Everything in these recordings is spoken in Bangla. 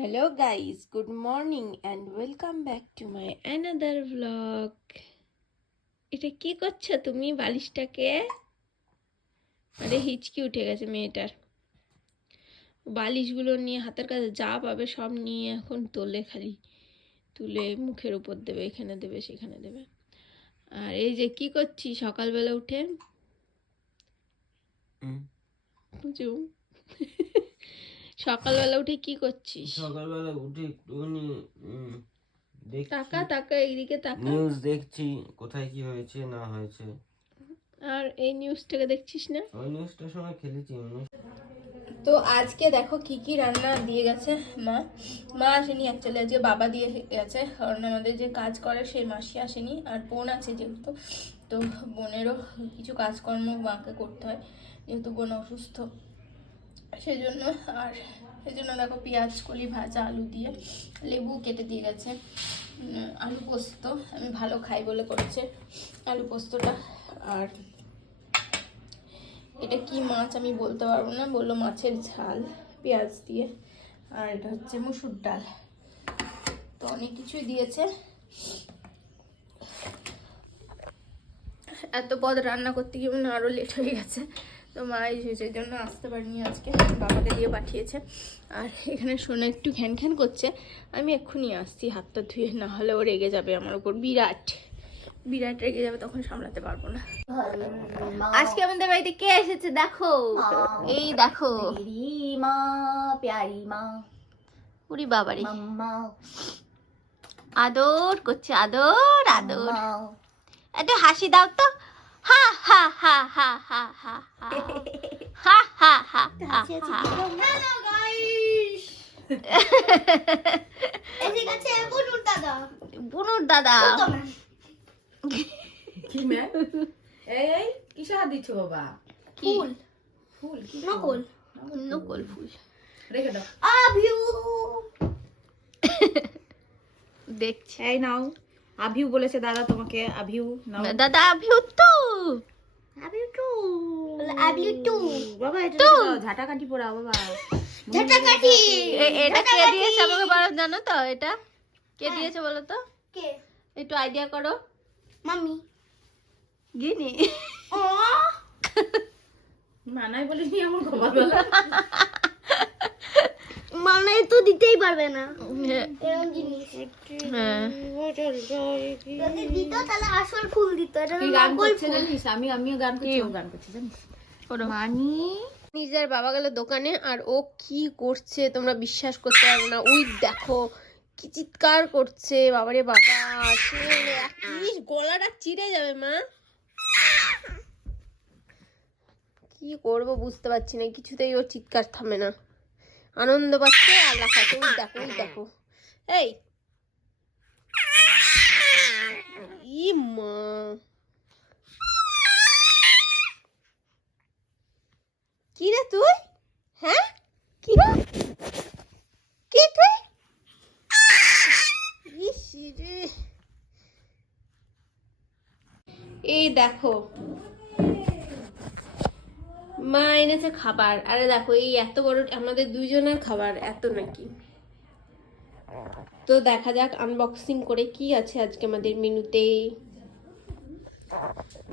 Hello guys, good morning and welcome back to my another vlog. এটা কি করছ তুমি বালিশটাকে? আরে হিচকি উঠে গেছে মেয়েটার। বালিশগুলো নিয়ে হাতের কাছে যা পাবে সব নিয়ে এখন তোলে খালি। তুলে মুখের উপর দেবে এখানে দেবে সেখানে দেবে। আর এই যে কি করছি সকালবেলা উঠে। বুঝু সকালবেলা উঠে কি করছিস? সকালবেলা উঠে একটুখানি তাকা তাকা এইদিকে তাকা। নিউজ দেখছি কোথায় কি হয়েছে না হয়েছে। আর এই নিউজটাকে দেখছিস না? ওই নিউজটার সময় খেলেছি তো আজকে দেখো কি কি রান্না দিয়ে গেছে মা। মা আসেনি অ্যাকচুয়ালি আজকে বাবা দিয়ে গেছে। কারণ আমাদের যে কাজ করে সেই মাসি আসেনি। আর বোন আছে যেহেতু তো বোনেরও কিছু কাজকর্ম মাকে করতে হয়। যেহেতু বোন অসুস্থ। সেই জন্য আর সেই জন্য দেখো পেঁয়াজ, কলি ভাজা, আলু দিয়ে লেবু কেটে দিয়ে গেছে। আলু পোস্ত আমি ভালো খাই বলে করেছে আলু পোস্তটা। আর এটা কি মাছ আমি বলতে পারব না, বলল মাছের ঝাল পেঁয়াজ দিয়ে। আর এটা হচ্ছে মুসুর ডাল। তো অনেক কিছুই দিয়েছে। এত পদ রান্না করতে গিয়ে আরও লেট হয়ে গেছে। তো মা এই জিনিসের জন্য আসতে পারিনি আজকে বাবাকে দিয়ে পাঠিয়েছে। আর এখানে শোনে একটু ঘ্যান ঘ্যান করছে। আমি এক্ষুনি আসছি হাতটা ধুয়ে না হলে ও রেগে যাবে আমার উপর। বিরাট বিরাট রেগে যাবে তখন সামলাতে পারব না। আজকে আমাদের বাড়িতে কে এসেছে দেখো? এই দেখো। পুরি বাবারি। আদর করছে আদর আদর। এত হাসি দাও তো। হা এই দেখছে। নাও। আভিউ বলেছে দাদা তোমাকে আভিউ দাদা আভিউ তো টু টু বাবা এটা রেখে কাটি পোড়া বাবা ঝাটা কাটি এটা কে দিয়েছে আমাকে বলো জানো তো এটা? কে দিয়েছে বলো তো? কে? একটু আইডিয়া করো। মাম্মি। গিনি। ও মানাই বলিস আমার সকালবেলা তো দিতেই পারবে না। এরকম জিনিস। হ্যাঁ। যদি দিত তাহলে আসল ফুল দিত। এটা গান করছে জানিস? আমি আমিও গান করছি গান করছে জানিস? মানি? নিজের বাবা গেল দোকানে আর ও কি করছে তোমরা বিশ্বাস করতে পারবে না। ওই দেখো কি চিৎকার করছে। বাবারে বাবা গলাটা চিড়ে যাবে মা। কি করব বুঝতে পারছি না কিছুতেই ওর চিৎকার থামে না। আনন্দ পাচ্ছে আর লাফাচ্ছে। ওই দেখো ওই দেখো। এই। ই মা। কি রে তুই? হ্যাঁ? কি রে? কি তুই? এই দেখো। মা এনেছে খাবার। আরে দেখো এই এত বড় আমাদের দুইজনের খাবার এত নাকি? তো দেখা যাক আনবক্সিং করে কি আছে আজকে আমাদের মেনুতে।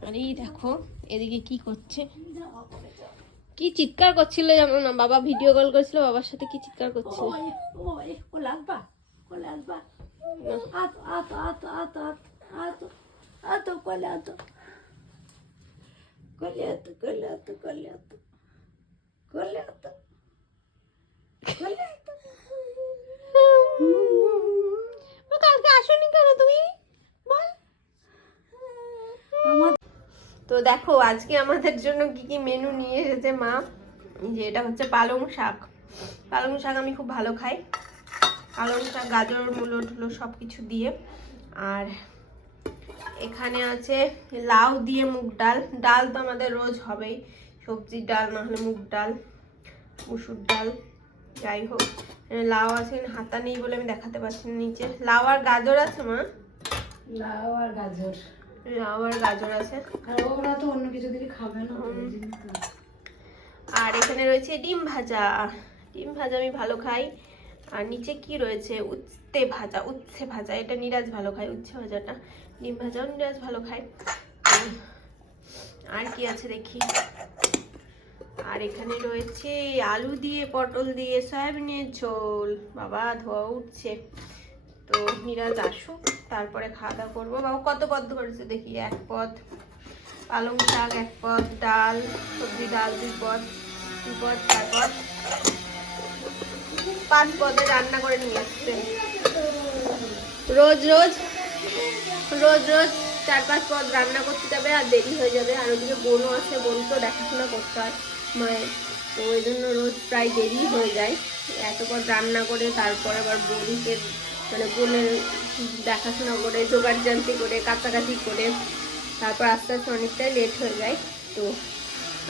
আর দেখো এদিকে কি করছে? কি চিৎকার করছিল জানো না? বাবা ভিডিও কল করেছিল বাবার সাথে কি চিৎকার করছিল আতো আতো আতো আতো আতো আতো কোলে আতো কোলে আতো কোলে আতো ও কালকে আসোনি কেন তুমি? বল। তো দেখো আজকে আমাদের জন্য কি কি মেনু নিয়ে এসেছে মা? যে এটা হচ্ছে পালং শাক। পালং শাক আমি খুব ভালো খাই। পালং শাক গাজর মূলো টুলো সব কিছু দিয়ে। আর এখানে আছে লাউ দিয়ে মুগ ডাল। ডাল তো আমাদের রোজ হবেই। সবজির ডাল না হলে মুগ ডাল মুসুর ডাল যাই হোক। লাউ আছে হাতা নেই বলে আমি দেখাতে পারছি না নিচে। লাউ আর গাজর আছে মা? লাউ আর গাজর। লাউ আর গাজর আছে। আর ওরা তো অন্য কিছু দিলে খাবে না। আর এখানে রয়েছে ডিম ভাজা। ডিম ভাজা আমি ভালো খাই। আর নিচে কি রয়েছে? উচ্ছে ভাজা উচ্ছে ভাজা। এটা নিরাজ ভালো খায় উচ্ছে ভাজাটা। ডিম ভাজাও নিরাজ ভালো খায়। আর কি আছে দেখি। আর এখানে রয়েছে আলু দিয়ে, পটল দিয়ে, সয়াবিনের ঝোল। বাবা, ধোয়া উঠছে। তো নিরাজ আসুক, তারপরে খাওয়া দাওয়া করব। বাবা, কত পদ করেছে দেখি? এক পদ। পালং শাক এক পদ, ডাল, সবজি ডাল দুই পদ দুই পদ, চার পদ। পাঁচ পদে রান্না করে নিয়ে আসছে। রোজ রোজ রোজ রোজ চার পাঁচ পদ রান্না করতে যাবে আর দেরি হয়ে যাবে। আর ওদিকে বোনও আছে, বোন তো দেখাশোনা করতে হয় মায়ের। তো ওই জন্য রোজ প্রায় দেরি হয়ে যায়। এত পদ রান্না করে, তারপর আবার বোনকে মানে বোনের দেখাশোনা করে, জোগাড় জানতি করে, কাছাকাছি করে, তারপর আস্তে আস্তে অনেকটাই লেট হয়ে যায়। তো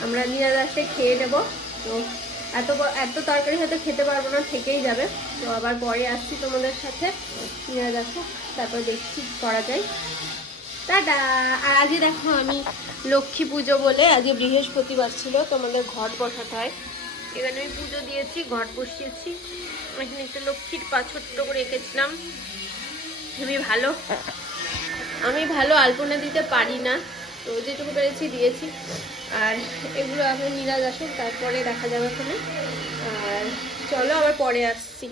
আমরা নিরাজ আসতে খেয়ে নেব। তো এত এত তরকারি হয়তো খেতে পারব না, থেকেই যাবে। তো আবার পরে আসছি তোমাদের সাথে। নিরাজ দেখো, তারপর দেখছি করা যায়। টাটা! আর আজকে দেখো আমি লক্ষ্মী পুজো বলে আজকে বৃহস্পতিবার ছিল, তোমাদের ঘট বসাতে হয় এখানে আমি পুজো দিয়েছি, ঘট বসিয়েছি। এখানে একটা লক্ষ্মীর পা ছোট্ট করে এঁকেছিলাম। আমি ভালো আমি ভালো আলপনা দিতে পারি না। তো যেটুকু পেরেছি দিয়েছি। আর এগুলো আমি নিরাজ আসুক তারপরে দেখা যাবে ওখানে। আর চলো আবার পরে আসছি।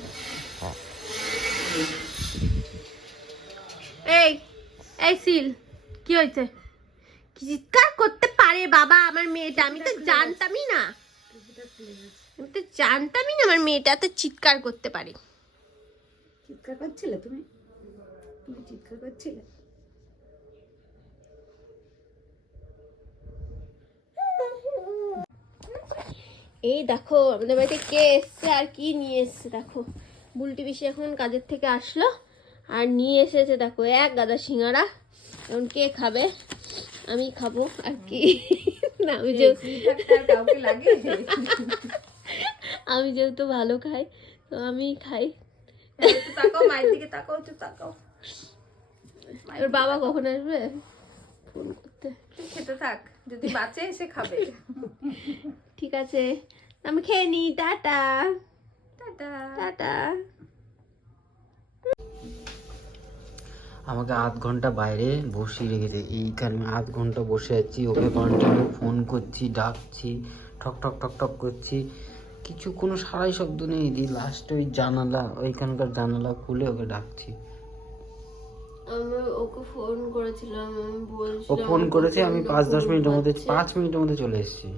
এই এই সিল কি হয়েছে? চিৎকার করতে পারে বাবা আমার মেয়েটা? আমি তো জানতামই না। আমি তো জানতামই না আমার মেয়েটা তো চিৎকার করতে পারে। চিৎকার করছিলে তুমি? তুমি চিৎকার করছিলে? এই দেখো আমাদের বাড়িতে কে এসছে আর কি নিয়ে এসছে দেখো। বুলটি পিসি এখন কাজের থেকে আসলো আর নিয়ে এসেছে দেখো এক গাদা সিঙ্গারা। এখন কে খাবে? আমি খাব আর কি। না আমি আমি যেহেতু ভালো খাই তো আমি খাই। তাকাও মায়ের দিকে তাকাও একটু তাকাও। ওর বাবা কখন আসবে? ফোন করতে। খেতে থাক যদি বাঁচে এসে খাবে। ঠিক আছে। আমি খেয়ে নিই টাটা। টাটা। টাটা। আমাকে আধ ঘণ্টা বাইরে বসিয়ে রেখেছে এইখানে আধ ঘণ্টা বসে আছি ওকে কন্টিনিউ ফোন করছি ডাকছি ঠক ঠক ঠক ঠক করছি। কিছু কোনো সারাই শব্দ নেই দি লাস্ট ওই জানালা ওইখানকার জানালা খুলে ওকে ডাকছি। আমি ওকে ফোন করেছিলাম আমি ও ফোন করেছে আমি পাঁচ দশ মিনিটের মধ্যে পাঁচ মিনিটের মধ্যে চলে এসেছি।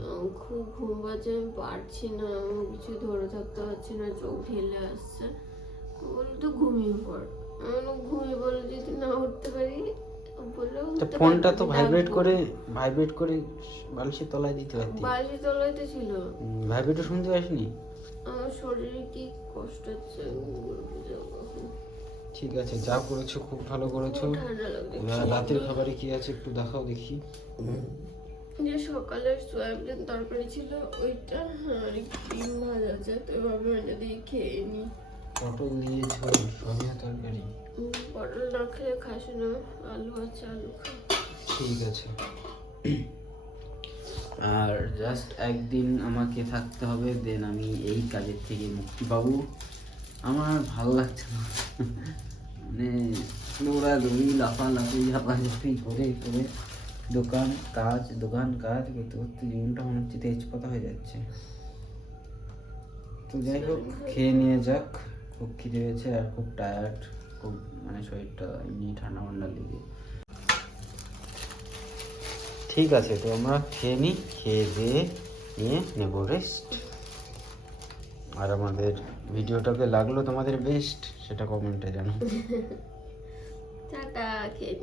খুব ঘুম পাচ্ছে আমি পারছি না আমি কিছু ধরে থাকতে পারছি না চোখ ঢেলে আসছে। বলল তো ঘুমিয়ে পড়। আমি ঘুমিয়ে পড়লে যদি না উঠতে পারি ফোনটা তো ভাইব্রেট করে ভাইব্রেট করে বালিশের তলায় দিতে পারতি। বাড়ি তলায় তো ছিল। ভাইব্রেটও শুনতে পাসনি? আমার শরীরে কি কষ্ট হচ্ছে। ঠিক আছে যা করেছ খুব ভালো করেছ। রাতের খাবারে কি আছে একটু দেখাও দেখি। যে সকালের সয়াবিন তরকারি ছিল ওইটা আর ডিম ভাজা আছে তো এভাবে আমি যদি খেয়ে নিই পটল দিয়ে ঝোল সবিনা তরকারি পটল না খেয়ে খাস না আলু আছে আলু খা। ঠিক আছে। আর জাস্ট একদিন আমাকে থাকতে হবে দেন আমি এই কাজের থেকে মুক্তি পাবো। আমার ভালো লাগছে না। মানে ওরা দৌড়ি লাফালাফি ঝাপাঝাপি করে করে। দোকান, কাজ দোকান, কাজ করতে করতে জীবনটা মনে হচ্ছে তেজপাতা হয়ে যাচ্ছে। তো যাই হোক, খেয়ে নিয়ে যাক, খুব খিদে পেয়েছে আর খুব টায়ার্ড খুব মানে শরীরটা এমনি ঠান্ডা ঠান্ডা লেগে। ঠিক আছে তো আমরা খেয়ে নিই খেয়ে দিয়ে নিয়ে নেব রেস্ট আর আমাদের ভিডিওটাকে লাগল তোমাদের বেস্ট সেটা কমেন্টে জানো। টাটা, খেয়ে